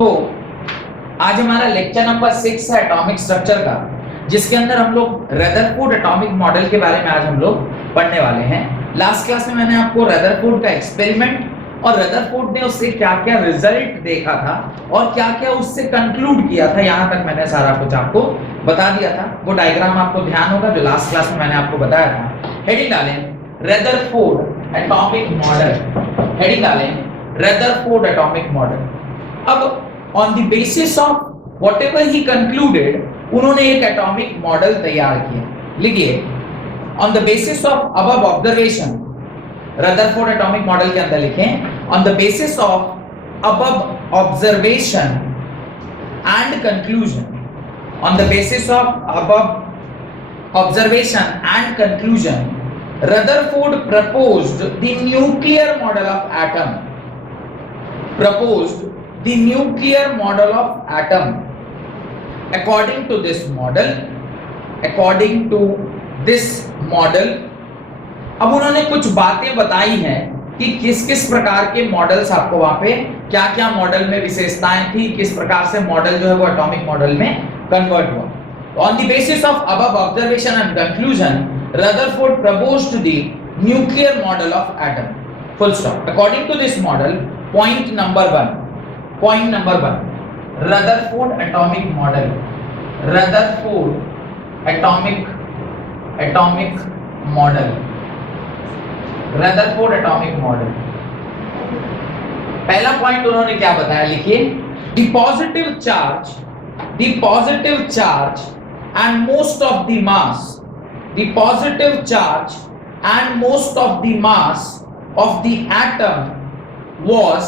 तो आज हमारा लेक्चर नंबर 6 है एटॉमिक स्ट्रक्चर का, जिसके अंदर हम लोग रदरफोर्ड एटॉमिक मॉडल के बारे में आज हम लोग पढ़ने वाले हैं। लास्ट क्लास में मैंने आपको रदरफोर्ड का एक्सपेरिमेंट और रदरफोर्ड ने उससे क्या-क्या रिजल्ट देखा था और क्या-क्या उससे कंक्लूड किया था, यहां तक मैंने सारा कुछ आपको बता दिया था। वो डायग्राम आपको ध्यान होगा जो लास्ट क्लास में मैंने आपको बताया था। हेडिंग डालें रदरफोर्ड एटॉमिक मॉडल, हेडिंग डालें रदरफोर्ड एटॉमिक मॉडल। अब on the basis of whatever he concluded, उन्होंने एक एटॉमिक मॉडल तैयार किया। लिखिए, on the basis of above observation, Rutherford atomic model के अंदर लिखें, on the basis of above observation and conclusion, on the basis of above observation and conclusion, Rutherford proposed the nuclear model of atom, proposed the nuclear model of atom. According to this model, अब उन्होंने कुछ बातें बताई हैं कि किस किस प्रकार के मॉडल्स, आपको वहां पे क्या क्या मॉडल में विशेषताएं थी, किस प्रकार से मॉडल जो है वो एटॉमिक मॉडल में कन्वर्ट हुआ। On the basis of above observation and conclusion, Rutherford proposed the nuclear model of atom, full stop. According to this model, point number 1, Rutherford atomic model, Rutherford atomic model, Rutherford atomic model. पहला point उन्होंने क्या बताया, लिखिए, the positive charge and most of the mass, the positive charge and most of the mass of the atom was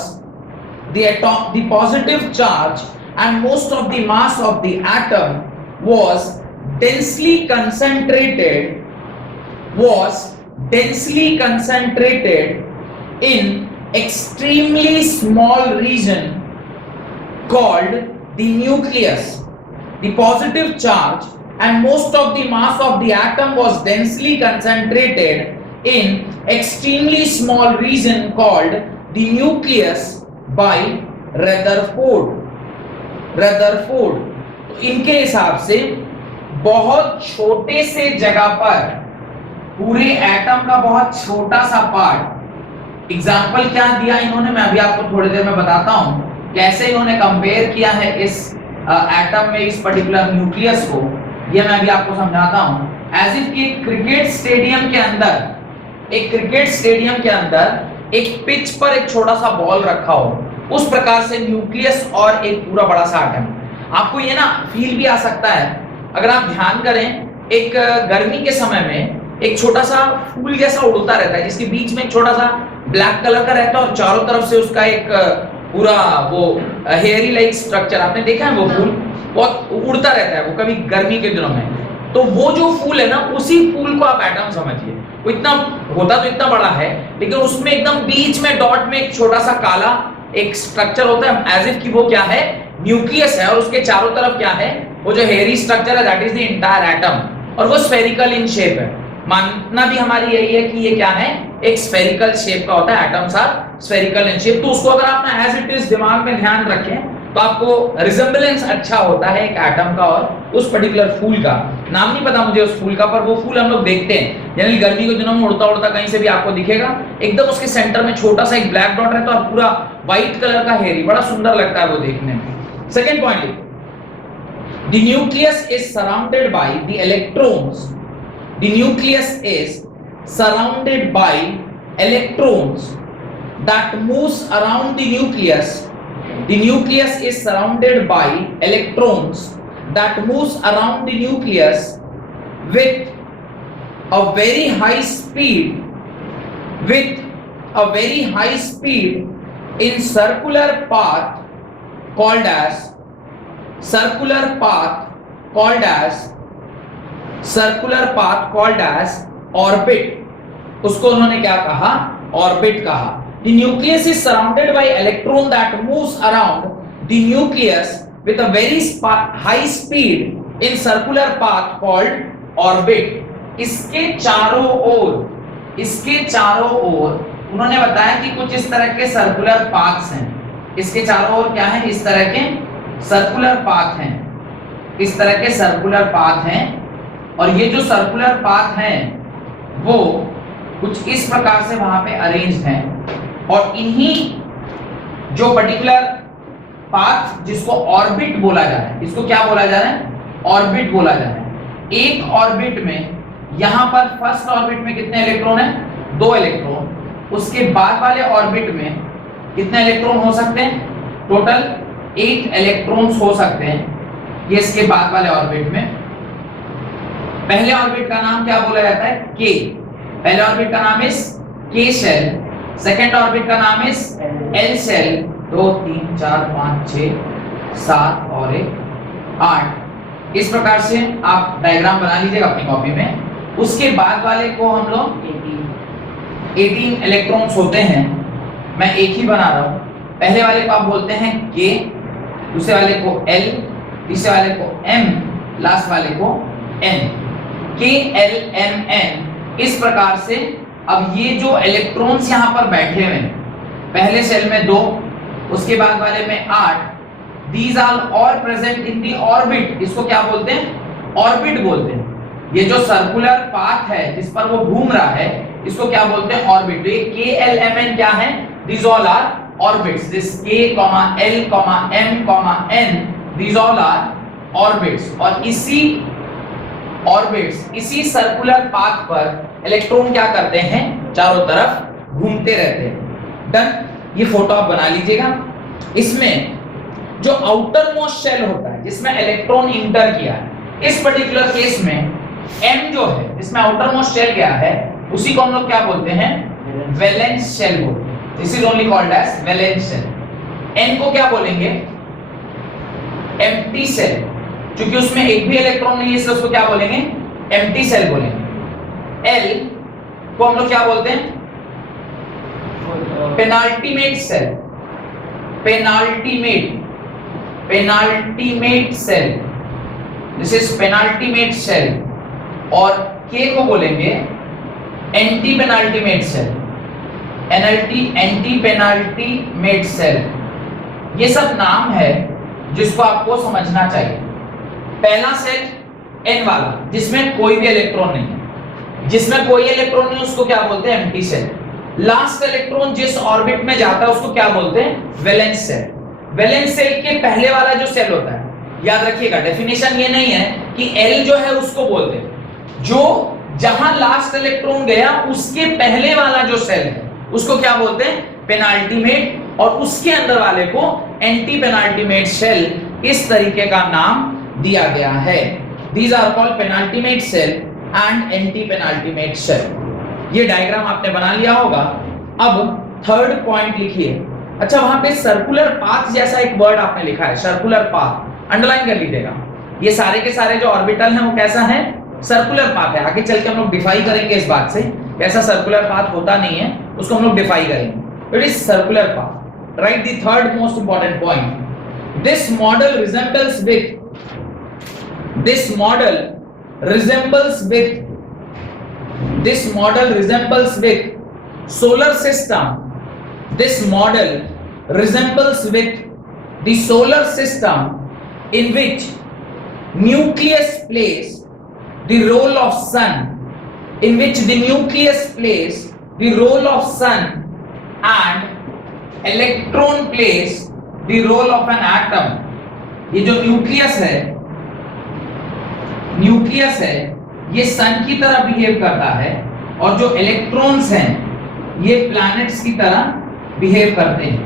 the positive charge and most of the mass of the atom was densely concentrated in extremely small region called the nucleus. The positive charge and most of the mass of the atom was densely concentrated in extremely small region called the nucleus by Rutherford। तो इनके हिसाब से बहुत छोटे से जगह पर पूरे एटम का बहुत छोटा सा पार्ट, एग्जाम्पल क्या दिया इन्होंने, मैं अभी आपको थोड़ी देर में बताता हूं कैसे इन्होंने कंपेयर किया है इस एटम में इस पर्टिकुलर न्यूक्लियस को, ये मैं अभी आपको समझाता हूं। एज इफ कि क्रिकेट स्टेडियम के अंदर एक पिच पर एक छोटा सा बॉल रखा हो, उस प्रकार से न्यूक्लियस और एक पूरा बड़ा सा एटम। आपको ये ना फील भी आ सकता है, अगर आप ध्यान करें, एक गर्मी के समय में एक छोटा सा फूल जैसा उड़ता रहता है, जिसके बीच में एक छोटा सा ब्लैक कलर का रहता है और चारों तरफ से उसका एक पूरा वो हेयरी लाइक स्ट्रक्चर, आपने देखा है वो फूल बहुत उड़ता रहता है, वो कभी गर्मी के दिनों में। तो वो जो फूल है ना, उसी फूल को आप एटम समझिए। वो इतना होता तो इतना बड़ा है, लेकिन उसमें एकदम बीच में डॉट में एक छोटा सा काला एक स्ट्रक्चर होता है, एज इफ कि वो क्या है, न्यूक्लियस है, और उसके चारों तरफ क्या है, वो जो हेयरी स्ट्रक्चर है, that is the entire atom, और वो स्फेरिकल इन शेप है। मानना भी हमारी यही है कि ये क्या है, एक स्फेरिकल शेप का होता है, atoms are spherical in shape. तो उसको अगर आप ना एज इट इज दिमाग में ध्यान रखें तो आपको रिजेंबलेंस अच्छा होता है एक एटम का और उस पर्टिकुलर फूल का। नाम नहीं पता मुझे उस फूल का, पर वो फूल हम लोग देखते हैं जनरली गर्मी के दिनों में, उड़ता उड़ता कहीं से भी आपको दिखेगा, एकदम उसके सेंटर में छोटा सा एक ब्लैक डॉट रहता है और पूरा व्हाइट कलर का हेयरी, बड़ा सुंदर लगता है वो देखने में। Second point, the nucleus is surrounded by the electrons, the nucleus is surrounded by electrons that moves around the nucleus. The nucleus is surrounded by electrons that moves around the nucleus with a very high speed in circular path called as orbit। उसको उन्होंने क्या कहा, orbit कहा। The nucleus is surrounded by electron that moves around the nucleus with a very high speed in circular path called orbit। इसके चारों ओर उन्होंने बताया कि कुछ इस तरह के सर्कुलर पाथ्स हैं। इसके चारों ओर क्या है, इस तरह के सर्कुलर पाथ हैं, इस तरह के सर्कुलर पाथ हैं। और ये जो सर्कुलर पाथ हैं वो कुछ इस प्रकार से वहां पे अरेंज्ड हैं। और इन्हीं जो पर्टिकुलर पाथ जिसको ऑर्बिट बोला जा रहा है, इसको क्या बोला जा रहा है, ऑर्बिट बोला जा रहा है। एक ऑर्बिट में यहां पर फर्स्ट ऑर्बिट में कितने इलेक्ट्रॉन है, 2 इलेक्ट्रॉन। उसके बाद वाले ऑर्बिट में कितने इलेक्ट्रॉन हो सकते हैं, टोटल 8 इलेक्ट्रॉन्स हो सकते हैं। ये इसके बाद वाले ऑर्बिट में। पहले ऑर्बिट का नाम क्या बोला जाता है, के। पहले ऑर्बिट का नाम इज के शेल, सेकेंड ऑर्बिट का नाम इज एल शेल। 2 3 4 5 6 7 और 1 8। इस प्रकार से आप डायग्राम बना लीजिएगा अपनी कॉपी में। उसके बाद वाले को हम लोग 18 इलेक्ट्रॉन्स होते हैं। मैं एक ही बना रहा हूं। पहले वाले को आप बोलते हैं के, दूसरे वाले को एल, तीसरे वाले को एम, लास्ट वाले को एन। के एल एम एन। इस प्रकार से अब ये जो इलेक्ट्रॉन्स यहां पर बैठे हुए हैं, पहले सेल में 2, उसके बाद वाले में 8, these are all present in the orbit। इसको क्या बोलते हैं, ऑर्बिट बोलते हैं। ये जो सर्कुलर पाथ है जिस पर वो घूम रहा है, इसको क्या बोलते हैं, ऑर्बिट। तो ये के एल एम एन क्या है, these all are orbits। this k, l, m, n, these all are orbits। और इसी ऑर्बिट्स, इसी सर्कुलर पाथ पर इलेक्ट्रॉन क्या करते हैं, चारों तरफ घूमते रहते हैं। डन। ये फोटो आप बना लीजिएगा। इसमें जो आउटर मोस्ट शेल होता है जिसमें इलेक्ट्रॉन इंटर किया है, इस पर्टिकुलर केस में m जो है जिसमें आउटर मोस्ट शेल गया है, उसी को हम लोग क्या बोलते हैं, वैलेंस शेल बोलते हैं। This is only called as valence shell. n को क्या बोलेंगे, एम्प्टी शेल। क्योंकि उसमें एक भी इलेक्ट्रॉन नहीं है इसलिए उसको क्या बोलेंगे, एम्प्टी शेल बोलेंगे। l को हम लोग क्या बोलते हैं, penultimate shell. Penultimate shell, this is penultimate shell. और k को बोलेंगे anti penultimate shell, anti penultimate shell. ये सब नाम है जिसको आपको समझना चाहिए। पहला सेट n वाला जिसमें कोई भी इलेक्ट्रॉन नहीं है, जिसमें कोई इलेक्ट्रॉन नहीं उसको क्या बोलते हैं, एम्प्टी शेल। लास्ट इलेक्ट्रॉन जिस ऑर्बिट में जाता है उसको क्या बोलते हैं, वैलेंस शेल। वैलेंस शेल के पहले वाला जो सेल होता है, याद रखिएगा डेफिनेशन ये नहीं है कि L जो है उसको बोलते हैं, जो जहां लास्ट इलेक्ट्रॉन गया उसके पहले वाला जो सेल है उसको क्या बोलते हैं, पेनाल्टीमेट। और उसके अंदर वाले को एंटी पेनाल्टीमेट शेल। इस तरीके का नाम दिया गया है। These are called penultimate cell and anti-penultimate cell। ये डायग्राम आपने बना लिया होगा। अब थर्ड पॉइंट लिखिए। अच्छा, वहां पे सर्कुलर पाथ जैसा एक वर्ड आपने लिखा है, सर्कुलर पाथ, अंडरलाइन कर लीजिएगा। ये सारे के सारे जो ऑर्बिटल हैं वो कैसा है, सर्कुलर पाथ है। आगे चल के हम लोग डिफाइन करेंगे इस बात से, कैसा सर्कुलर पाथ होता नहीं है उसको हम लोग डिफाइन करेंगे। It is circular path. Right the third most important point, this model resembles with This model resembles with solar system. This model resembles with the solar system in which nucleus plays the role of sun, and electron plays the role of an atom। ये जो nucleus है ये सन की तरह behave करता है, और जो इलेक्ट्रॉन्स हैं ये प्लैनेट्स की तरह बिहेव करते हैं,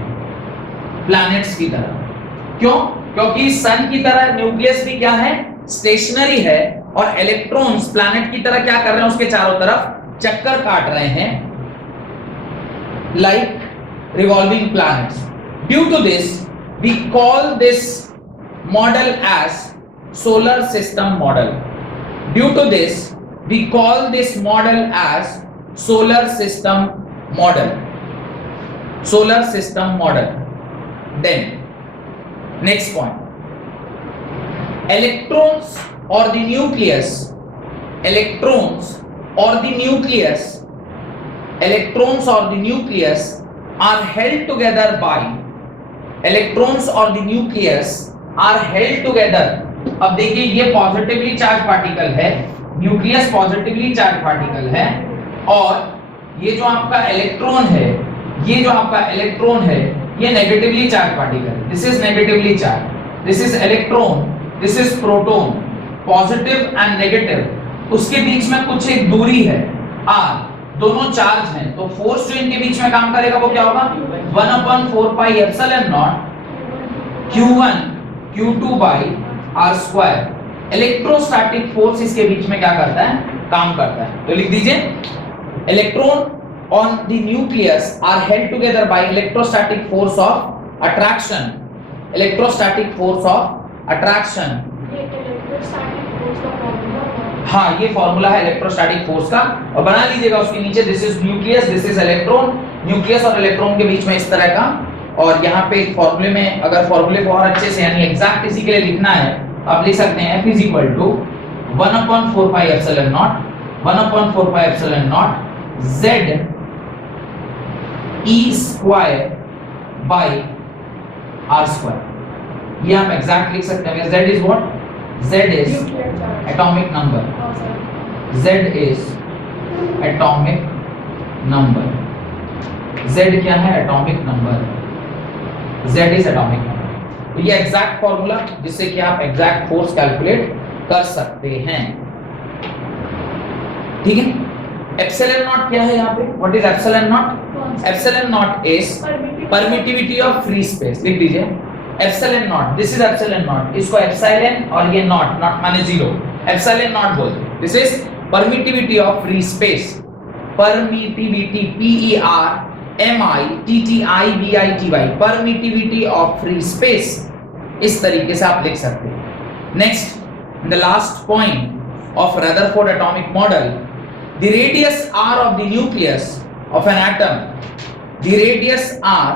प्लैनेट्स की तरह। क्यों? क्योंकि सन की तरह न्यूक्लियस भी क्या है, स्टेशनरी है, और इलेक्ट्रॉन्स प्लैनेट की तरह क्या कर रहे हैं, उसके चारों तरफ चक्कर काट रहे हैं, like revolving planets. Due to this we call this model as solar system model। Due to this we call this model as solar system model। Then next point, electrons or the nucleus are held together by electrons or the nucleus are held together. अब देखिए ये positively charge particle है, nucleus positively charge particle है, और ये जो आपका electron है, ये जो आपका इलेक्ट्रॉन है, ये negatively charge particle, this is negatively charge, this is electron, this is proton, positive and negative, उसके बीच में कुछ एक दूरी है r, दोनों चार्ज हैं, तो फोर्स जो इनके बीच में काम करेगा वो क्या होगा, 1/4 pi epsilon not q1 q2 by r square. Electrostatic force इसके बीच में क्या करता है, काम करता है। तो लिख दीजिए, electron on the nucleus are held together by electrostatic force of attraction, electrostatic force of attraction. हाँ, ये फॉर्मूला है इलेक्ट्रोस्टैटिक फोर्स का, और बना लीजिएगा उसके नीचे, this is nucleus, this is electron, nucleus और इलेक्ट्रॉन के बीच में इस तरह का, और यहाँ पे एक फॉर्मूले में, अगर फॉर्मूले को और अच्छे से यानी एग्जैक्ट इसी के लिए लिखना है, आप लिख सकते हैं F is equal to 1/4 pi epsilon naught, 1/4 pi epsilon naught Z E square by R square. ये हम एग्जैक्ट लिख सकते हैं। Z is what, Z is atomic number, Z is atomic number, Z क्या है, atomic number, Z is atomic number। तो ये exact formula जिससे कि आप एग्जैक्ट फोर्स कैलकुलेट कर सकते हैं, ठीक है। एप्सिलॉन नॉट क्या है यहाँ पे, what is epsilon not, epsilon not is permittivity of free space, लिख दीजिए epsilon not, this is epsilon not, इसको एप्सिलॉन और ये नॉट, नॉट माने जीरो, एप्सिलॉन नॉट बोलते हैं, this is permittivity of free space, permittivity PERMITTIVITY, permittivity of free space, इस तरीके से आप लिख सकते हैं। Next, the last point of Rutherford atomic model, the radius r of the nucleus of an atom, the radius r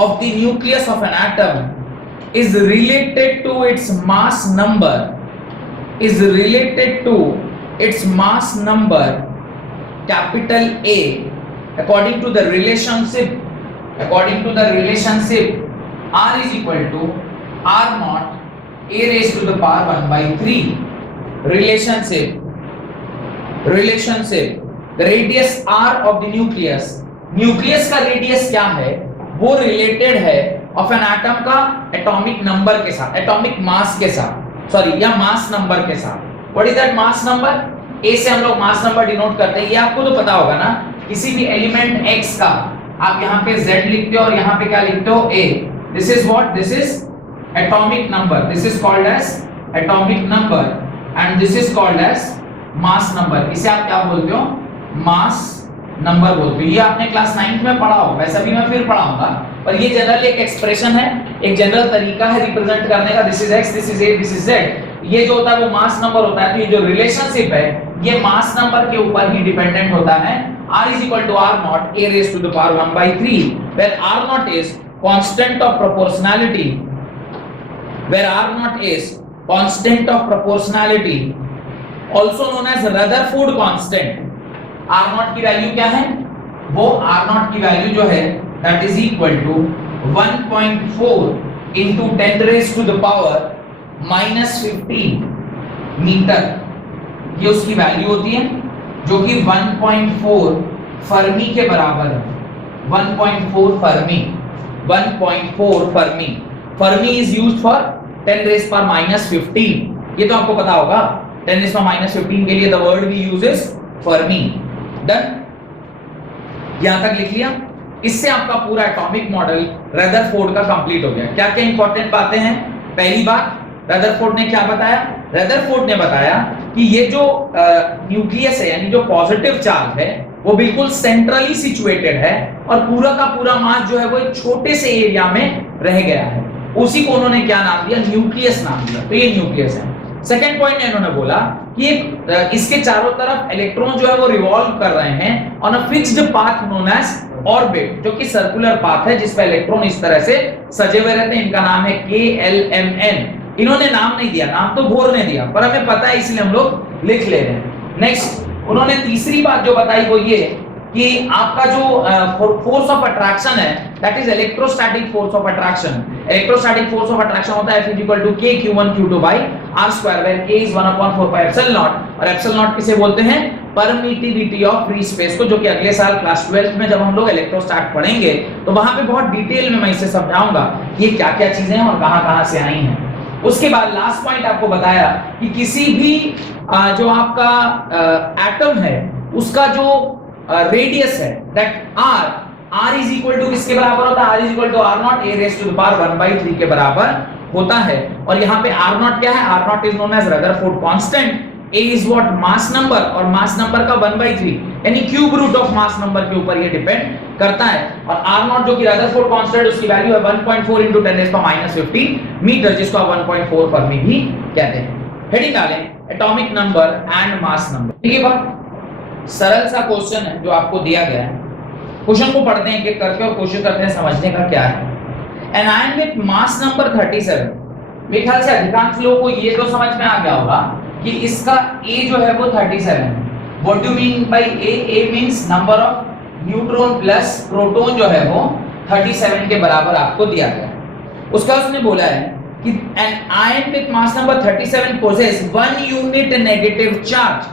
of the nucleus of an atom is related to its mass number, is related to its mass number capital A, according to the relationship, according to the relationship r is equal to r naught a raised to the power 1 by 3, relationship, the radius r of the nucleus, nucleus का radius क्या है, वो related है of an atom का atomic number के साथ, atomic mass के साथ, सॉरी, या मास नंबर के साथ। What is that mass number, A से हम लोग मास नंबर डिनोट करते हैं, ये आपको तो पता होगा ना, किसी भी एलिमेंट x का आप यहाँ पे z लिखते हो और यहाँ पे क्या लिखते हो, a, this is what, this is atomic number, this is called as atomic number and this is called as mass number. इसे आप क्या बोलते हो, मास नंबर बोलते हैं। ये आपने क्लास 9th में पढ़ा होगा, वैसे भी मैं फिर पढ़ाऊंगा, पर ये जनरल एक एक्सप्रेशन है, एक जनरल तरीका है रिप्रेजेंट करने का, this is x, this is a, this is z। ये जो होता है वो मास नंबर होता है, तो ये जो रिलेशनशिप है ये मास नंबर के ऊपर ही डिपेंडेंट होता है। r is equal to r naught a raised to the power 1 by 3, where r naught is constant of proportionality, where r naught is constant of proportionality, also known as Rutherford constant। r naught की value क्या है, वो r naught की value जो है that is equal to 1.4 into 10 raised to the power minus 15 metre, ये उसकी value होती है, जो कि 1.4 फर्मी के बराबर है, 1.4 Fermi, 1.4 Fermi, Fermi is used for 10 raised पर minus 15, ये तो आपको पता होगा, 10 raised पर minus 15 के लिए the word we use is Fermi. Done, यहां तक लिख लिया। इससे आपका पूरा एटॉमिक मॉडल रदरफोर्ड का कंप्लीट हो गया। क्या क्या इंपॉर्टेंट बातें हैं, पहली बात, रदरफोर्ड ने क्या बताया, रदरफोर्ड ने बताया कि ये जो न्यूक्लियस है यानी जो पॉजिटिव चार्ज है वो बिल्कुल सेंट्रली सिचुएटेड है और पूरा का पूरा मास जो है वो एक छोटे से एरिया में रह गया है, उसी को उन्होंने क्या नाम दिया, न्यूक्लियस नाम दिया। तो ये न्यूक्लियस है। सेकेंड पॉइंट इन्होंने बोला कि इसके चारों तरफ इलेक्ट्रॉन जो है वो रिवॉल्व कर रहे हैं on a fixed path known as orbit, जो कि सर्कुलर पाथ है जिस पे इलेक्ट्रॉन इस तरह से सजे हुए रहते हैं। इनका नाम है KLMN। इन्होंने नाम नहीं दिया, नाम तो बोर ने दिया, पर हमें पता है इसलिए हम लोग लिख ले रहे हैं। नेक्स्ट, उन्होंने तीसरी बात जो बताई वो ये कि आपका जो फोर्स ऑफ अट्रैक्शन है that is electrostatic force of attraction. Electrostatic force of attraction होता है F = k q1 q2 by r2 where k is 1/4 pi epsilon naught और epsilon naught किसे बोलते हैं परमिटिविटी ऑफ फ्री स्पेस को, जो कि अगले साल क्लास 12th में जब हम लोग इलेक्ट्रोस्टैट पढ़ेंगे तो वहां पे बहुत डिटेल में मैं इसे समझाऊंगा कि ये क्या-क्या चीजें हैं और कहां-कहां से आई हैं। उसके बाद लास्ट पॉइंट आपको बताया कि किसी भी जो आपका एटम है उसका जो रेडियस है that r is equal to किसके बराबर होता है? r is equal to r naught a raise to the power 1/3 के बराबर होता है। और यहाँ पे r नॉट क्या है? r naught is known as Rutherford constant, a is what mass number और मास नंबर का 1/3 यानी cube root of mass number के ऊपर ये डिपेंड करता है। और r नॉट जो कि रदरफोर्ड कांस्टेंट उसकी वैल्यू है 1.4 × 10⁻⁻⁻⁵ मीटर, जिसको आप 1.4 फर्मी भी कहते हैं। हेडिंग डालें atomic number and mass number. ठीक है बात, सरल सा क्वेश्चन है जो आपको दिया गया है। क्वेश्चन को पढ़ते हैं एक करके और कोशिश करते हैं समझने का क्या है। An ion with mass number 37, मेरे ख्याल से अधिकांश लोगों को ये तो समझ में आ गया होगा कि इसका A जो है वो 37 है। What do mean by A? A means number of neutron plus proton जो है वो 37 के बराबर आपको दिया गया है। उसका उसने बोला है कि an ion with mass number 37 possess 1 unit negative charge,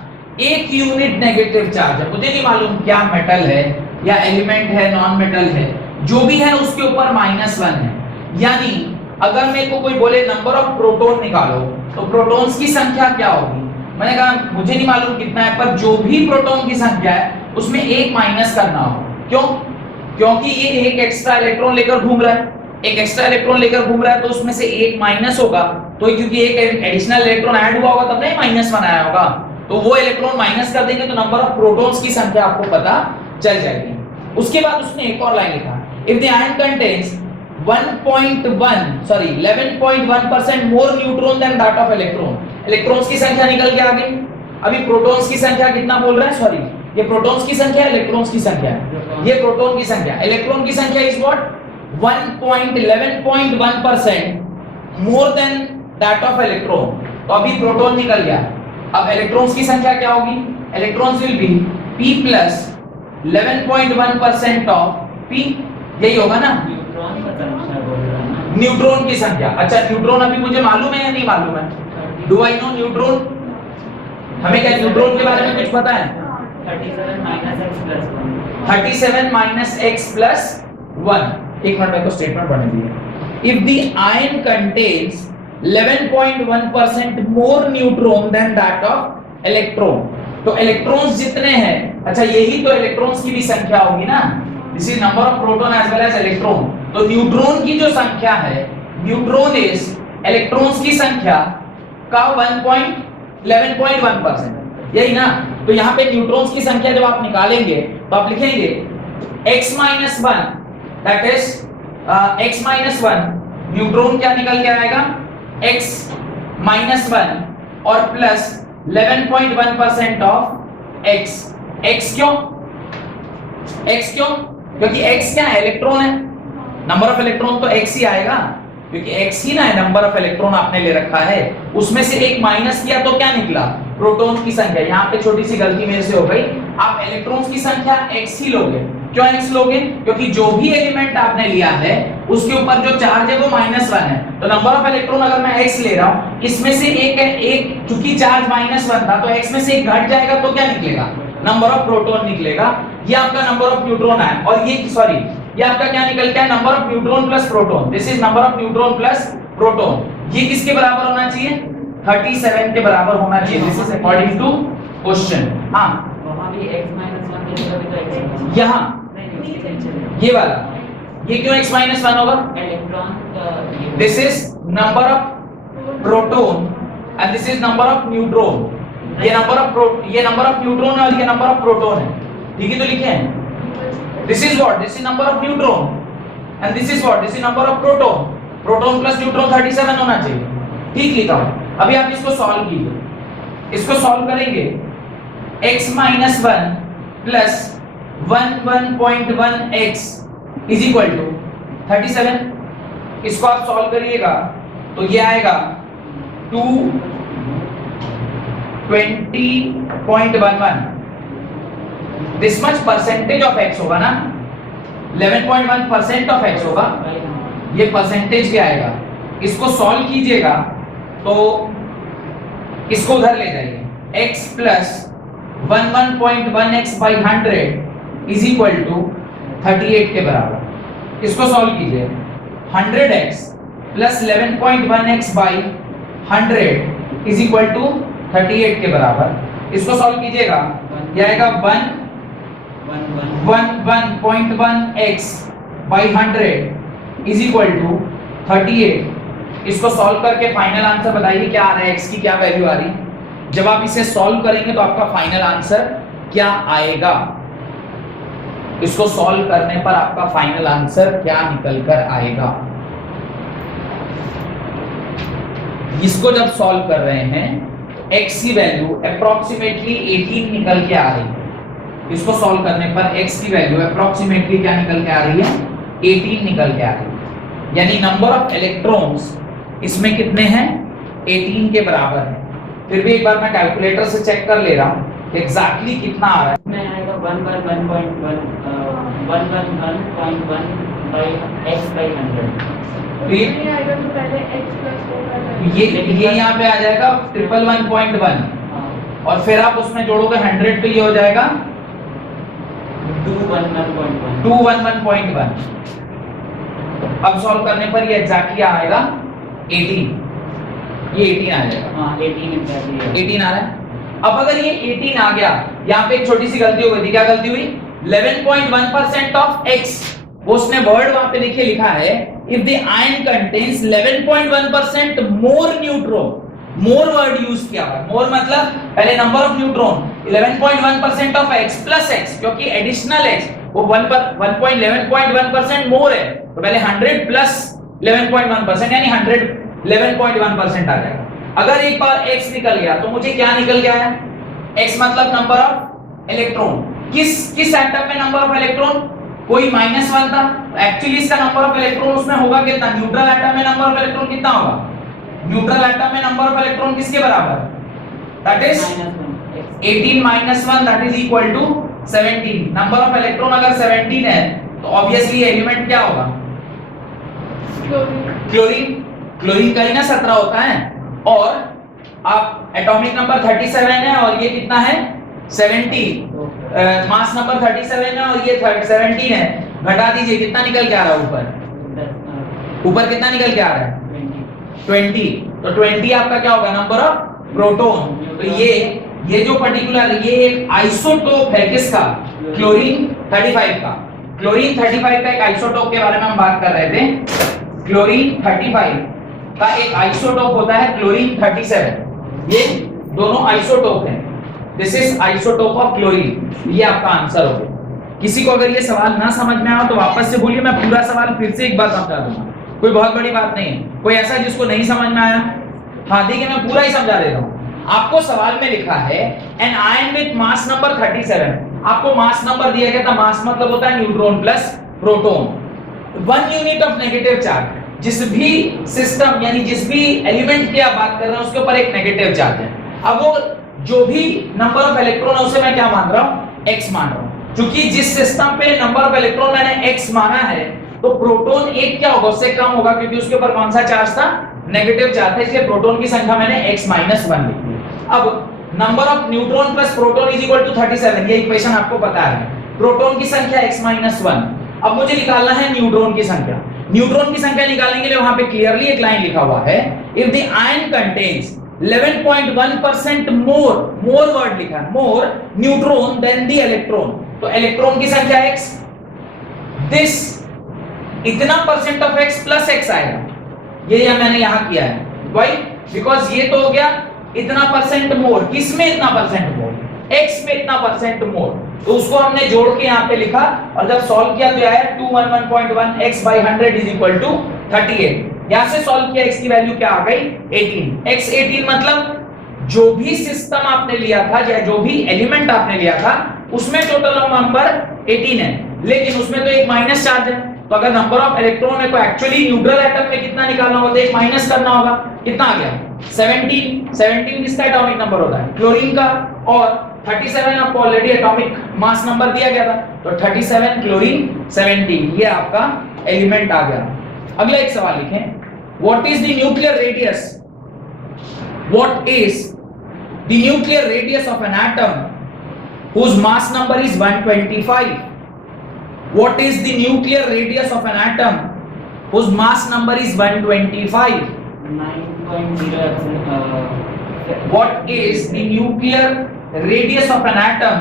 एक यूनिट नेगेटिव चार्ज है। मुझे नहीं मालूम क्या मेटल है या एलिमेंट है, नॉन मेटल है, जो भी है उसके ऊपर -1 है। यानी अगर मेरे को कोई बोले नंबर ऑफ प्रोटॉन निकालो तो प्रोटॉन्स की संख्या क्या होगी? मैंने कहा मुझे नहीं मालूम कितना है, पर जो भी प्रोटॉन की संख्या है उसमें एक माइनस करना हो। क्यों? क्योंकि ये एक एक्स्ट्रा इलेक्ट्रॉन लेकर घूम रहा है, एक एक्स्ट्रा इलेक्ट्रॉन लेकर घूम रहा है तो उसमें से एक माइनस होगा। तो क्योंकि एक एडिशनल इलेक्ट्रॉन ऐड हुआ होगा तब नहीं माइनस बनाया होगा, तो वो इलेक्ट्रॉन माइनस कर देंगे तो नंबर ऑफ प्रोटॉन्स की संख्या आपको पता चल जाएगी। उसके बाद उसने एक और लाइन लिखा, if the ion contains 11.1% more neutron than that of electron. Electrons की संख्या निकल के आ गई। अभी प्रोटॉन्स की संख्या कितना बोल रहा है? सॉरी, ये प्रोटॉन्स की संख्या है, इलेक्ट्रॉन्स की संख्या है, ये प्रोटॉन की संख्या। इलेक्ट्रॉन की संख्या is what 11.1% more than that of electron. तो अभी प्रोटॉन निकल गया, अब इलेक्ट्रॉन्स की संख्या क्या होगी? Electrons will be p plus 11.1% of p, यही होगा ना न्यूट्रॉन की संख्या। अच्छा, न्यूट्रॉन अभी मुझे मालूम है या नहीं मालूम है? Do I know neutron? हमें क्या न्यूट्रॉन के बारे में कुछ पता है? 37 माइनस x प्लस 1। एक मिनट मेरे को स्टेटमेंट पढ़ने दीजिए। If the ion contains 11.1% more neutron than that of electron, तो इलेक्ट्रॉन्स जितने हैं, अच्छा यही तो इलेक्ट्रॉन्स की भी संख्या होगी ना, this is number of proton as well as electron. तो न्यूट्रॉन की जो संख्या है, न्यूट्रॉन इज इलेक्ट्रॉन्स की संख्या का 11.1%, यही ना। तो यहाँ पे न्यूट्रॉन्स की संख्या जब आप निकालेंगे तो आप लिखेंगे x-1 that is x-1 neutron क्या निकल के आएगा x-1 और प्लस 11.1% ऑफ x। x क्यों? क्योंकि x क्या है? इलेक्ट्रॉन है, नंबर ऑफ इलेक्ट्रॉन तो x ही आएगा, क्योंकि x ही ना है नंबर ऑफ इलेक्ट्रॉन आपने ले रखा है। उसमें से एक माइनस किया तो क्या निकला? प्रोटॉन की संख्या। यहाँ पे छोटी सी गलती मेरे से हो गई, आप इलेक्ट्रॉन्स की संख्या x ही लोगे। क्यों x लोगे? क्योंकि जो भी एलिमेंट आपने लिया है उसके ऊपर जो चार्ज है वो -1 है, तो नंबर ऑफ इलेक्ट्रॉन अगर मैं x ले रहा हूं, इसमें से एक चूंकि चार्ज -1 था तो x में से एक घट जाएगा तो क्या निकलेगा? नंबर ऑफ प्रोटॉन निकलेगा। ये आपका नंबर ऑफ न्यूट्रॉन है, और ये सॉरी ये आपका क्या निकल के है? Number of neutron plus proton. This is number of neutron plus proton. ये किसके बराबर होना चाहिए? 37 के बराबर होना चाहिए। This is according to question. हां, वहां भी x-1 की जगह पे तो x, यहां ये वाला, ये क्यों x-1 होगा? Electron, this is number of proton and this is number of neutron. ये नंबर ऑफ न्यूट्रॉन है और ये नंबर ऑफ प्रोटॉन है। ठीक है, तो लिखे हैं this is what? This is number of neutron and this is what? This is number of proton. Proton plus neutron 37 होना चाहिए। ठीक लिखा हूं। अभी आप इसको सॉल्व कीजिए, इसको सॉल्व करेंगे x-1 plus 11.1x is equal to 37। इसको आप सॉल्व करिएगा तो ये आएगा 220.11 this much percentage of x होगा ना, 11.1% ऑफ x होगा, ये परसेंटेज क्या आएगा, इसको सॉल्व कीजिएगा तो इसको उधर ले जाइए, x plus 11.1x by 100 is equal to 38 के बराबर। इसको सॉल्व कीजिए, 100x plus 11.1x by 100 is equal to 38 के बराबर। इसको सॉल्व कीजिएगा, यह आएगा 1.1x by 100 is equal to 38। इसको सॉल्व करके फाइनल आंसर बताइए क्या आ रहा है, x की क्या वैल्यू आ रही है। जब आप इसे सॉल्व करेंगे तो आपका फाइनल आंसर क्या आएगा, इसको सॉल्व करने पर आपका फाइनल आंसर क्या निकल कर आएगा। इसको जब सॉल्व कर रहे हैं x की वैल्यू अप्रोक्सीमेटली 18 निकल के आ रही है। इसको सॉल्व करने पर x की वैल्यू अप्रोक्सीमेटली क्या निकल के आ रही है, 18 निकल के आ रही है। यानी नंबर ऑफ इलेक्ट्रॉन्स इसमें कितने हैं, 18 के बराबर है। फिर भी एक बार मैं कैलकुलेटर से चेक कर ले रहा हूँ एग्जैक्टली कितना आ रहा है। इसमें आएगा 111.1 111.1 by x by 100। तो ये आएगा तो पहले x प्लस होगा, ये यहाँ पे आ जाएगा 111.1 और फिर आप उसमें जोड़ोगे 100 तो ये हो जाएगा 211.1। 211.1। अब सॉल्व करने पर ये एग्जैक्टली आएगा 18, ये 18 आ जाएगा। हाँ 18 एग्जैक्टली 18 आ रहा है। अब अगर ये 18 आ गया, यहाँ पे एक छोटी सी गलती हो गई थी, क्या गलती हुई, 11.1% ऑफ x, वो उसने वर्ड वहां पे लिखे लिखा है if the ion contains 11.1% more neutron, more word use किया हुआ, मोर मतलब पहले number of neutron 11.1% of x plus x, क्योंकि एडिशनल x वो 11.1% मोर है, तो पहले 100 प्लस 11.1% यानी 111.1% आ जाएगा। अगर एक बार x निकल गया तो मुझे क्या निकल गया है, x मतलब नंबर ऑफ इलेक्ट्रॉन, किस एटम में नंबर ऑफ इलेक्ट्रॉन, कोई -1 था, एक्चुअली इसका नंबर ऑफ इलेक्ट्रॉन उसमें होगा कितना, न्यूट्रल एटम में नंबर ऑफ इलेक्ट्रॉन कितना होगा, न्यूट्रल एटम में नंबर ऑफ इलेक्ट्रॉन किसके बराबर, that is 18 -1 that is equal to 17। Number of electron अगर 17 है तो ऑब्वियसली एलिमेंट क्या होगा, क्लोरीन। क्लोरीन का ही ना 17 होता है, और आप एटॉमिक नंबर 37 है और ये कितना है 70, मास नंबर 37 है और ये 17 है, घटा दीजिए कितना निकल के आ रहा है ऊपर, ऊपर कितना निकल के आ रहा है 20, तो 20 आपका क्या होगा, नंबर ऑफ प्रोटॉन। तो ये जो पर्टिकुलर ये एक आइसोटोप है किसका, क्लोरीन 35 का। क्लोरीन 35 का एक आइसोटोप के बारे में हम बात कर रहे थे। क्लोरीन 35 का एक आइसोटोप होता है क्लोरीन 37। ये दोनों आइसोटोप हैं, this is isotope of chlorine. ये आपका आंसर होगा। किसी को अगर ये सवाल ना समझ में आया तो वापस से बोलिए, मैं पूरा सवाल फिर से एक बार समझा दूंगा, कोई बहुत बड़ी बात नहीं है। कोई ऐसा जिसको नहीं समझ में आया, हाँ देखिए मैं पूरा ही समझा देता हूँ। आपको सवाल में लिखा है an ion with mass number 37, आपको मास नंबर दिया गया था, मास मतलब होता है neutron plus proton, 1 unit of negative charge. जिस भी सिस्टम यानी जिस भी एलिमेंट की आप बात कर रहे हैं उसके ऊपर एक नेगेटिव चार्ज है। अब वो जो भी नंबर ऑफ इलेक्ट्रॉन है उसे मैं क्या मान रहा हूं, x मान रहा हूं। क्योंकि जिस सिस्टम पे नंबर ऑफ इलेक्ट्रॉन मैंने x माना है तो प्रोटॉन एक क्या होगा, उससे कम होगा, क्योंकि उसके ऊपर कौन सा चार्ज था, नेगेटिव चार्ज था, इसलिए प्रोटॉन की संख्या मैंने x - 1 लिखी। अब number of neutron plus proton is equal to 37, ये इक्वेशन आपको पता है। प्रोटॉन की संख्या x - 1। अब मुझे निकालना है न्यूट्रॉन की संख्या। न्यूट्रॉन की संख्या निकालने के लिए वहां पे क्लियरली एक लाइन लिखा हुआ है, if the ion contains 11.1% more word लिखा है, मोर न्यूट्रॉन देन द इलेक्ट्रॉन, तो इलेक्ट्रॉन की संख्या x, दिस इतना percent of x plus x आएगा। ये मैंने यहां किया है, व्हाई, बिकॉज ये तो हो गया इतना परसेंट मोर, किसमें इतना परसेंट मोर, x में इतना परसेंट मोर, तो उसको हमने जोड़ के यहाँ पे लिखा और जब सॉल्व किया तो आया 211.1 x by 100 is equal to 38। यहां से सॉल्व किया x की वैल्यू क्या आ गई 18। x 18 मतलब जो भी सिस्टम आपने लिया था या जो भी एलिमेंट आपने लिया था उसमें टोटल नंबर 18 है, लेकिन उसमें तो एक माइनस चार्ज है, तो अगर नंबर ऑफ इलेक्ट्रॉन है तो एक्चुअली न्यूट्रल एटम में कितना निकालना होगा, तो एक माइनस करना होगा, कितना आ गया 17। 17 किसका एटॉमिक नंबर होता है, क्लोरीन का, और 37 आपको ऑलरेडी एटॉमिक मास नंबर दिया गया था, तो 37 क्लोरीन 17, ये आपका एलिमेंट आ गया। अगला एक सवाल लिखें, what is the nuclear radius, what is the nuclear radius of an atom whose mass number is 125? What is the nuclear radius of an atom whose mass number is 125? 9.0. What is the nuclear radius of an atom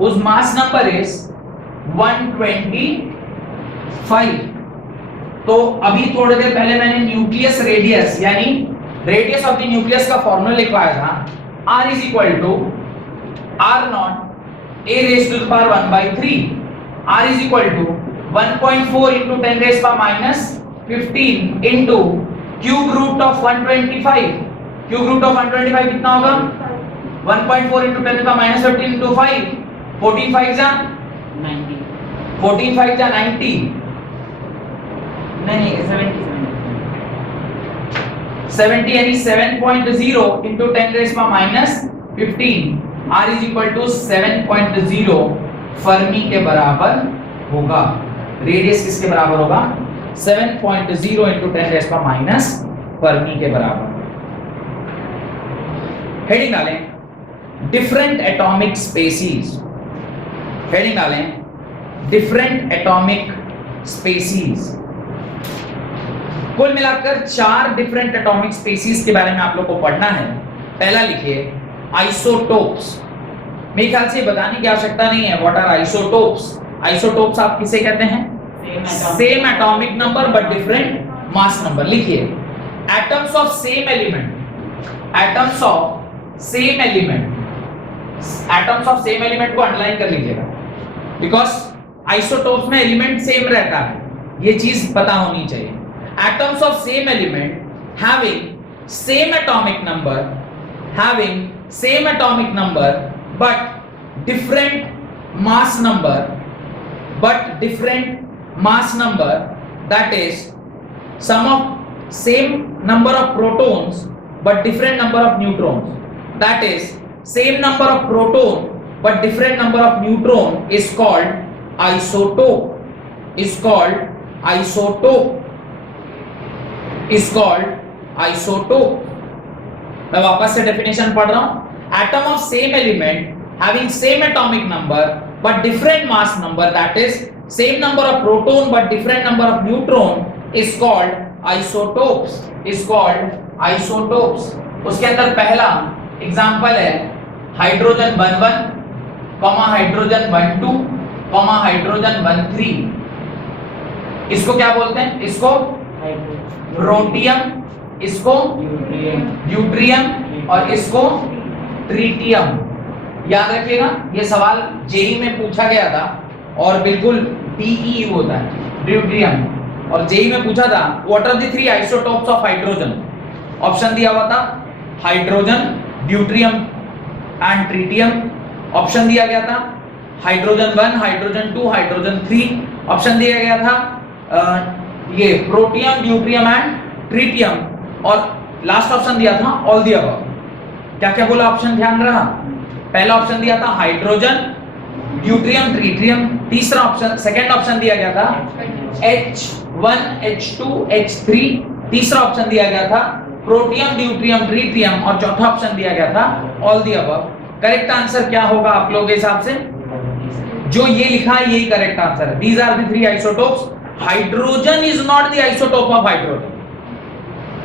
whose mass number is 125? तो अभी थोड़ी देर पहले मैंने nucleus radius यानी radius of the nucleus का formula लिखवाया था, R is equal to R naught a raised to the power 1 by 3. R is equal to 1.4 into 10 raised to the power minus 15 into cube root of 125. Cube root of 125 कितना होगा? 1.4 into 10 raised to the power minus 15 into 5. 14 5 जा 90. 14 5 जा 90. नहीं 70 यानी 7.0 into 10 raised to the power minus 15. R is equal to 7.0 Fermi के बराबर होगा। Radius किसके बराबर होगा? 7.0 into 10 raised to the minus Fermi के बराबर। हेडिंग डालें डिफरेंट एटॉमिक स्पेसीज, हेडिंग डालें डिफरेंट एटॉमिक स्पेसीज। कुल मिलाकर 4 डिफरेंट एटॉमिक स्पेसीज के बारे में आप लोग को पढ़ना है। पहला लिखिए आइसोटोप्स। मेरे ख्याल से बताने की आवश्यकता नहीं है व्हाट आर आइसोटोप्स। आइसोटोप्स आप किसे कहते हैं? Same atomic number but different mass number. लिखिए atoms of same element, atoms of same element, atoms of same element को अंडरलाइन कर लीजिएगा बिकॉज आइसोटोप्स में एलिमेंट सेम रहता है, ये चीज पता होनी चाहिए। Atoms of same element having same atomic number, having same atomic number but different mass number, that is sum of same number of protons but different number of neutrons, that is same number of proton but different number of neutron is called isotope, is called isotope। मैं वापस से definition पढ़ रहा हूं, atom of same element having same atomic number but different mass number, that is same number of proton but different number of neutron is called isotopes, is called isotopes. उसके अंदर पहला example है hydrogen 11, hydrogen 12, hydrogen 13। इसको क्या बोलते हैं? इसको protium, इसको ड्यूट्रियम और इसको ट्रिटियम। याद रखिएगा ये सवाल जेई में पूछा गया था और बिल्कुल डीई होता है ड्यूट्रियम, और जेई में पूछा था what are the 3 isotopes of hydrogen. Option दिया हुआ था hydrogen, deuterium and tritium. Option दिया गया था हाइड्रोजन 1, हाइड्रोजन 2, हाइड्रोजन 3। ऑप्शन दिया गया था ये प्रोटियम, ड्यूट्रियम एंड ट्रिटियम, और लास्ट ऑप्शन दिया था ऑल द अबव। क्या क्या बोला ऑप्शन? ध्यान रहा, पहला ऑप्शन दिया था हाइड्रोजन, ड्यूट्रियम, ट्रिटियम। तीसरा ऑप्शन, सेकंड ऑप्शन दिया गया था H1, H2, H3। तीसरा ऑप्शन दिया गया था प्रोटियम, ड्यूट्रियम, ट्रिटियम, और चौथा ऑप्शन दिया गया था all the above. Correct answer क्या होगा आप लोगों के हिसाब से? जो ये लिखा है यही करेक्ट आंसर है। These are the 3 isotopes. Hydrogen is not the isotope of hydrogen,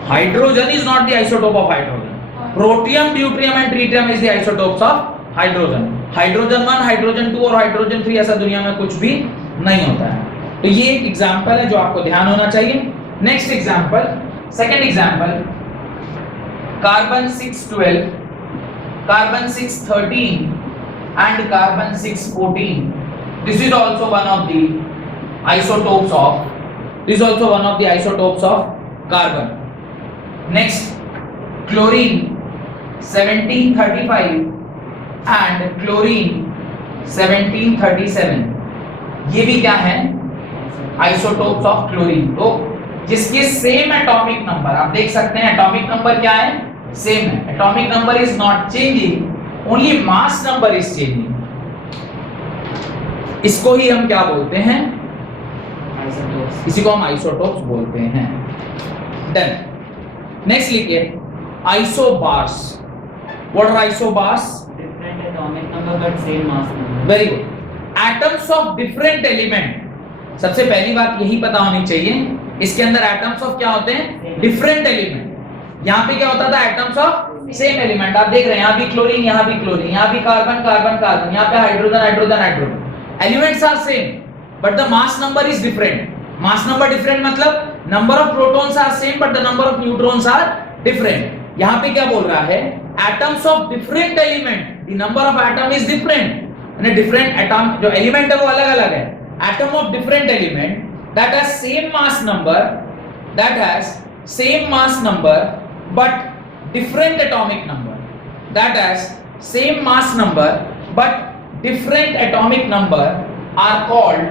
hydrogen is not the isotope of hydrogen, protium, deuterium and tritium is the isotopes of hydrogen। hydrogen 1, hydrogen 2 और hydrogen 3 ऐसा दुनिया में कुछ भी नहीं होता है। तो ये एक एग्जांपल है जो आपको ध्यान होना चाहिए। Next example, second example, carbon 612, carbon 613 and carbon 614। this is also one of the isotopes of carbon। Next, chlorine 1735 and chlorine 1737, ये भी क्या है? Isotopes of chlorine. तो जिसके सेम एटॉमिक नंबर, आप देख सकते हैं एटॉमिक नंबर क्या है? सेम है। Atomic number is not changing only mass number is changing. इसको ही हम क्या बोलते हैं? Isotopes. इसी को हम आइसोटोप्स बोलते हैं. Done. Next लिखिए isobars. What are isobars? Different atomic number but same mass number. Very good. Atoms of different element. सबसे पहली बात यही पता होनी चाहिए, इसके अंदर एटम्स ऑफ क्या होते हैं? Different element. यहाँ पे क्या होता था? Atoms of same element. आप देख रहे हैं यहाँ भी क्लोरीन, यहाँ भी क्लोरीन, यहाँ भी कार्बन कार्बन कार्बन, यहाँ पे hydrogen hydrogen hydrogen. Elements are same but the mass number is different. Mass number different मतलब number of protons are same but the number of neutrons are different. यहाँ पे क्या बोल रहा है? Atoms of different element, the number of atom is different. यानी different atom जो element है वो अलग अलग है. Atom of different element that has same mass number but different atomic number, that has same mass number but different atomic number are called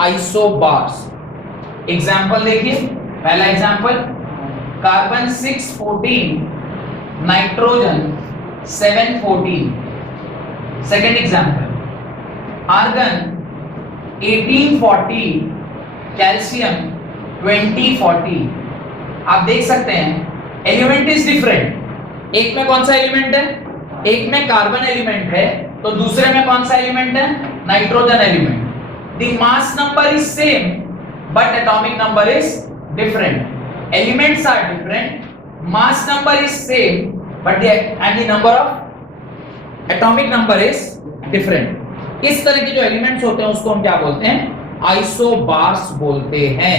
isobars. Example देखिए. पहला example carbon 614, nitrogen 714. Second example argon 1840, calcium 2040. आप देख सकते हैं element is different. एक में कौन सा एलिमेंट है? एक में कार्बन एलिमेंट है तो दूसरे में कौन सा एलिमेंट है? Nitrogen element. The mass number is same but atomic number is different. Elements are different, mass number is same but the number of atomic number is different. इस तरह के जो एलिमेंट्स होते हैं उसको हम क्या बोलते हैं? आइसोबार्स बोलते हैं.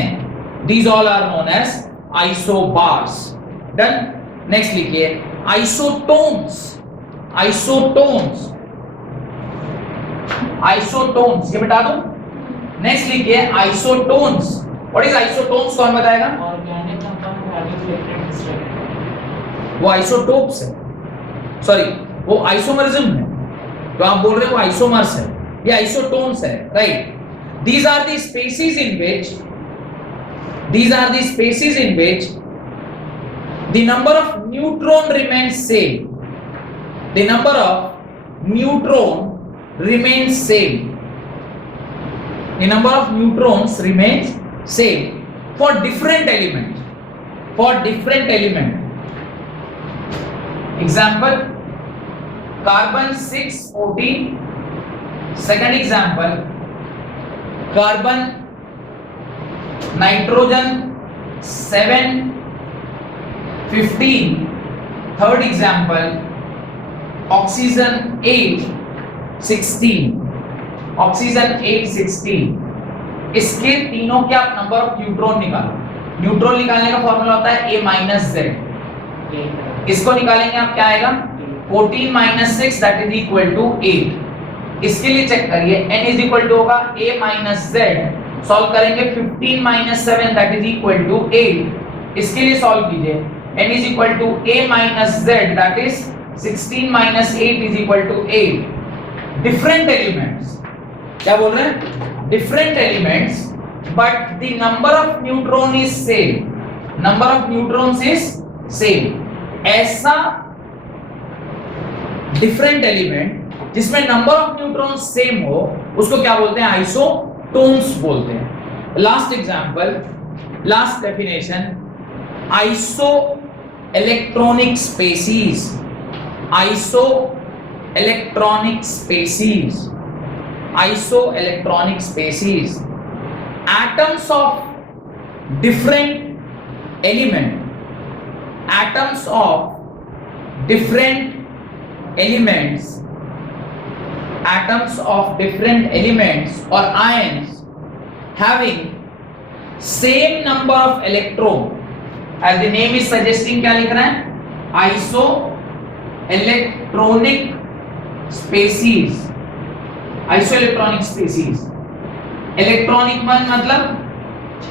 These all are known as isobars. Done. Next लिखिए isotones. ये बता दो. Next लिखिए isotones. What is isotones? कौन बताएगा? Organic compound having different structure. वो आइसोटोप्स है. सॉरी, वो आइसोमरिज्म है. तो आप बोल रहे हो वो आइसोमर्स है. ये आइसोटोन्स है, right? These are the species in which the number of neutron remains same. The number of neutron remains same. The number of neutrons remains same for different elements. Example carbon 614. Second example carbon nitrogen 715. Third example oxygen 816. इसके तीनों के आप number of neutron निकालो. Neutron निकालने का formula होता है a - z. इसको निकालेंगे आप क्या आएगा? 14 - 6 दैट इज इक्वल टू 8. इसके लिए चेक करिए n इज इक्वल टू होगा a - z. सॉल्व करेंगे 15 - 7 दैट इज इक्वल टू 8. इसके लिए सॉल्व कीजिए n is equal to a - z that is 16 - 8 is equal to 8. Different elements, क्या बोल रहे हैं? Different elements but the number of neutron is same. Number of neutrons is same. ऐसा different element जिसमें number of neutrons same हो उसको क्या बोलते हैं? आइसोटोन्स बोलते हैं. Last example, last definition iso electronic species. atoms of different element or ions having same number of electron, as the name is suggesting, क्या लिख रहा है? Iso electronic species. इलेक्ट्रॉनिक मतलब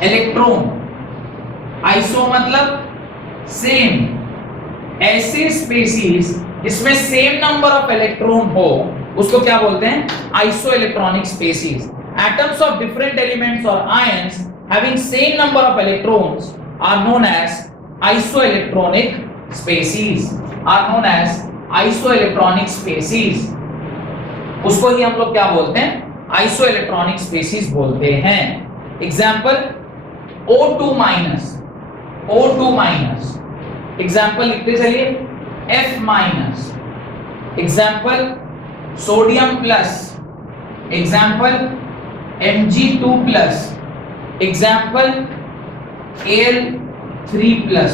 इलेक्ट्रॉन, आइसो मतलब सेम. ऐसे species जिसमें same number of electron हो उसको क्या बोलते हैं? Iso electronic species. Atoms of different elements और ions having same number of electrons are known as isoelectronic species, are known as isoelectronic species. उसको ही हम लोग क्या बोलते हैं, आइसोइलेक्ट्रॉनिक स्पेसीज बोलते हैं. Example O2 minus, O2 minus. Example लिखते चलिए F minus. Example sodium plus. Example Mg2 plus. Example Al3 plus.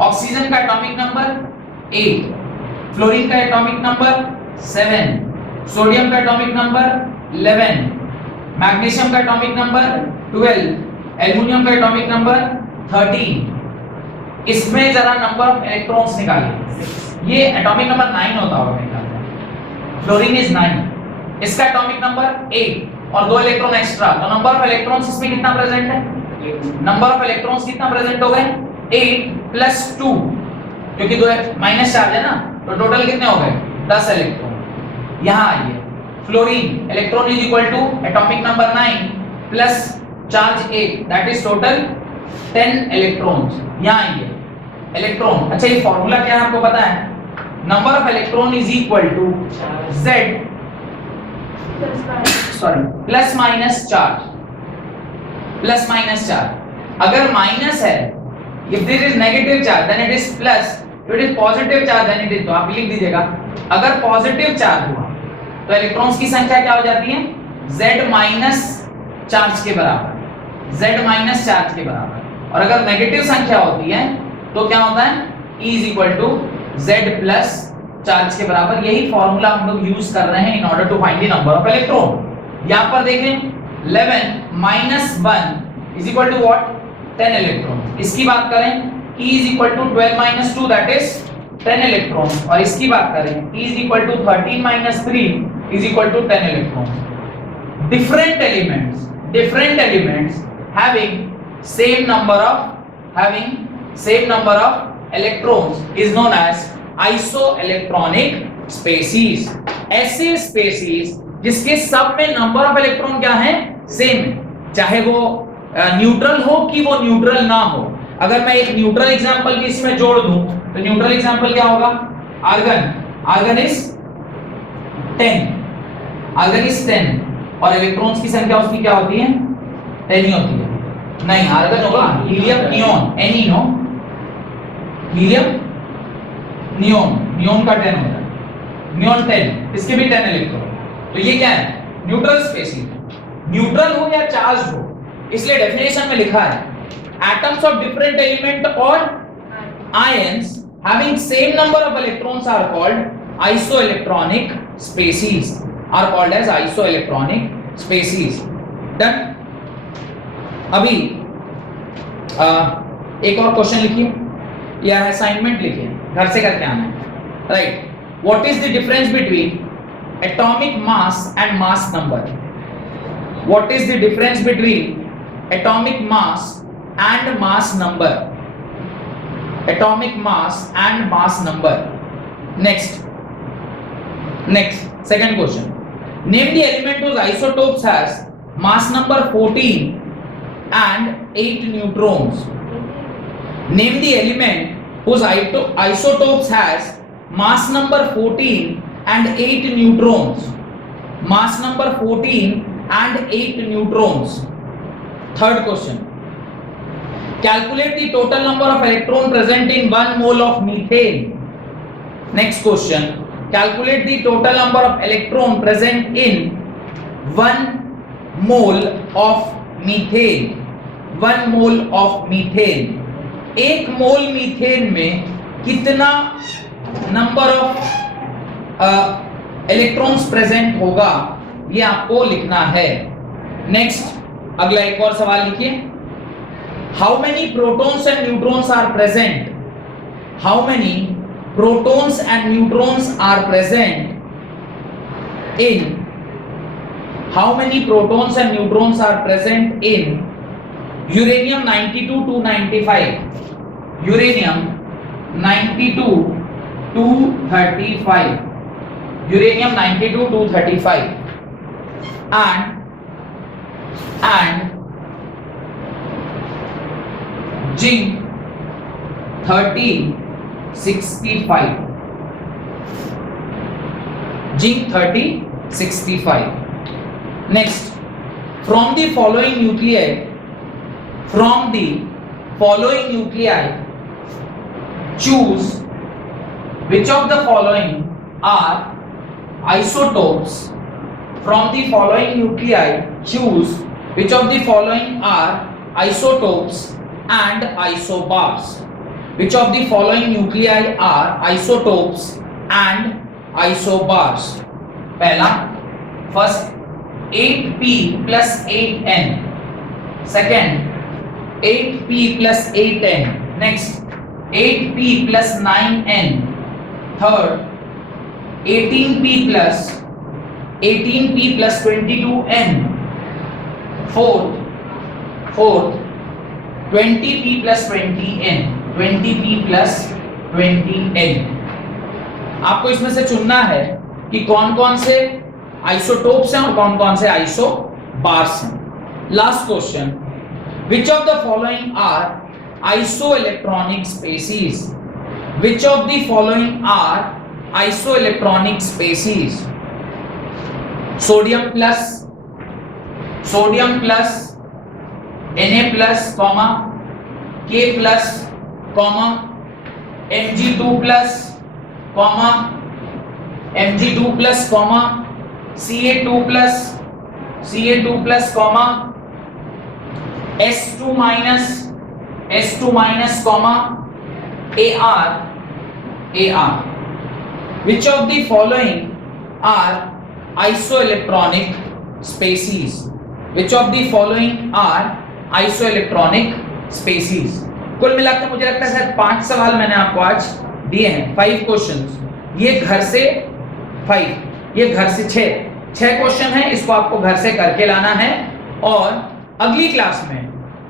Oxygen का एटॉमिक नंबर 8, फ्लोरीन का एटॉमिक नंबर 7, सोडियम का एटॉमिक नंबर 11, मैग्नीशियम का एटॉमिक नंबर 12, एल्युमिनियम का atomic number 13. इसमें जरा number of electrons निकालिए. ये एटॉमिक नंबर 9 होता होगा मेरे ख्याल से. फ्लोरीन इज 9, इसका एटॉमिक नंबर 8 और 2 इलेक्ट्रॉन एक्स्ट्रा, तो नंबर ऑफ इलेक्ट्रॉन्स इसमें कितना प्रेजेंट है? नंबर ऑफ इलेक्ट्रॉन्स कितना प्रेजेंट हो गए? 8 प्लस 2, क्योंकि 2 माइनस चार्ज है ना, तो टोटल कितने हो गए? 10 इलेक्ट्रॉन. यहां आइए, fluorine electron is equal to atomic number 9 plus charge 8, that is total 10 electrons. यहां आइए, इलेक्ट्रॉन. अच्छा, ये फार्मूला क्या है आपको पता है? Number of electron is equal to Z plus minus charge, plus minus charge. अगर माइनस है, if there is negative charge then it is plus, if it is positive charge then it is, तो आप लिख दीजिएगा. अगर positive charge हुआ तो electrons की संख्या क्या हो जाती है? Z माइनस चार्ज के बराबर, Z माइनस चार्ज के बराबर. और अगर नेगेटिव संख्या होती है तो क्या होता है? E is equal to Z plus charge के बराबर. यही फॉर्मूला हम लोग यूज कर रहे हैं in order to find the number of electron. यहां पर देखें 11 minus 1 is equal to what? 10 electron. इसकी बात करें E is equal to 12 minus 2, that is 10 electron. और इसकी बात करें E is equal to 13 minus 3 is equal to 10 electron. different elements having same number of electrons is known as isoelectronic species. ऐसे species जिसके सब में नंबर ऑफ इलेक्ट्रॉन क्या है? सेम है, चाहे वो न्यूट्रल हो कि वो न्यूट्रल ना हो. अगर मैं एक न्यूट्रल एग्जांपल भी इसमें जोड़ दूं तो न्यूट्रल एग्जांपल क्या होगा? आर्गन इज 10, और इलेक्ट्रॉन्स की संख्या उसकी क्या होती है? 10 ही होती है. नहीं, आर्गन होगा helium neon, Ni no, helium neon का 10 होता है, नियोन 10, इसके भी 10 इलेक्ट्रॉन. तो ये क्या है? Neutral species. न्यूट्रल हो या चार्ज हो, इसलिए डेफिनेशन में लिखा है एटम्स ऑफ डिफरेंट एलिमेंट और ions having same number of electrons are called isoelectronic species, are called as isoelectronic species. Done. अभी एक और क्वेश्चन लिखिए या असाइनमेंट लिखिए, घर से करके आना है. Right. What is the difference between atomic mass and mass number? What is the difference between atomic mass and mass number? Atomic mass and mass number. Next, second question. Name the element whose isotopes has mass number 14 and 8 neutrons. Name the element whose isotopes has mass number 14 and 8 neutrons. Mass number 14 and 8 neutrons. Third question. Calculate the total number of electron present in 1 mole of methane. Next question. Calculate the total number of electron present in 1 mole of methane. 1 mole of methane. 1 mole methane में कितना number of electrons present होगा, ये आपको लिखना है. Next, अगला एक और सवाल लिखिए. How many protons and neutrons are present? How many protons and neutrons are present in? How many protons and neutrons are present in uranium 92-295? Uranium 92-235. Uranium 92-235 and zinc 3065, zinc 3065. Next, from the following nuclei, choose which of the following are isotopes. From the following nuclei, choose which of the following are isotopes and isobars. Which of the following nuclei are isotopes and isobars? पहला, first 8p plus 8n. Second, 8p plus 8n. Next, 8p plus 9n. Third, 18p plus 22n. Fourth, 20p plus 20n. 20p plus 20n. आपको इसमें से चुनना है कि कौन कौन से आइसोटोप्स हैं और कौन कौन से आइसोबार्स हैं. Last question, which of the following are isoelectronic species? Which of the following are isoelectronic species? Sodium plus Na plus comma K plus comma Mg2 plus comma Mg2 plus comma Ca2 plus comma S2 minus comma Ar. Which of the following are isoelectronic species? Which of the following are isoelectronic species? कुल मिलाकर मुझे लगता है शायद 5 सवाल मैंने आपको आज दिए हैं, 5 क्वेश्चंस. ये घर से 5, ये घर से 6 क्वेश्चन है. इसको आपको घर से करके लाना है और अगली क्लास में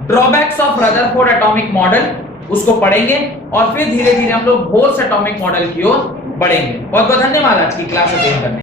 drawbacks of Rutherford atomic model उसको पढ़ेंगे और फिर धीरे धीरे हम लोग बोर्स एटॉमिक मॉडल की ओर बढ़ेंगे. बहुत बहुत धन्यवाद आज की क्लास अटेंड करने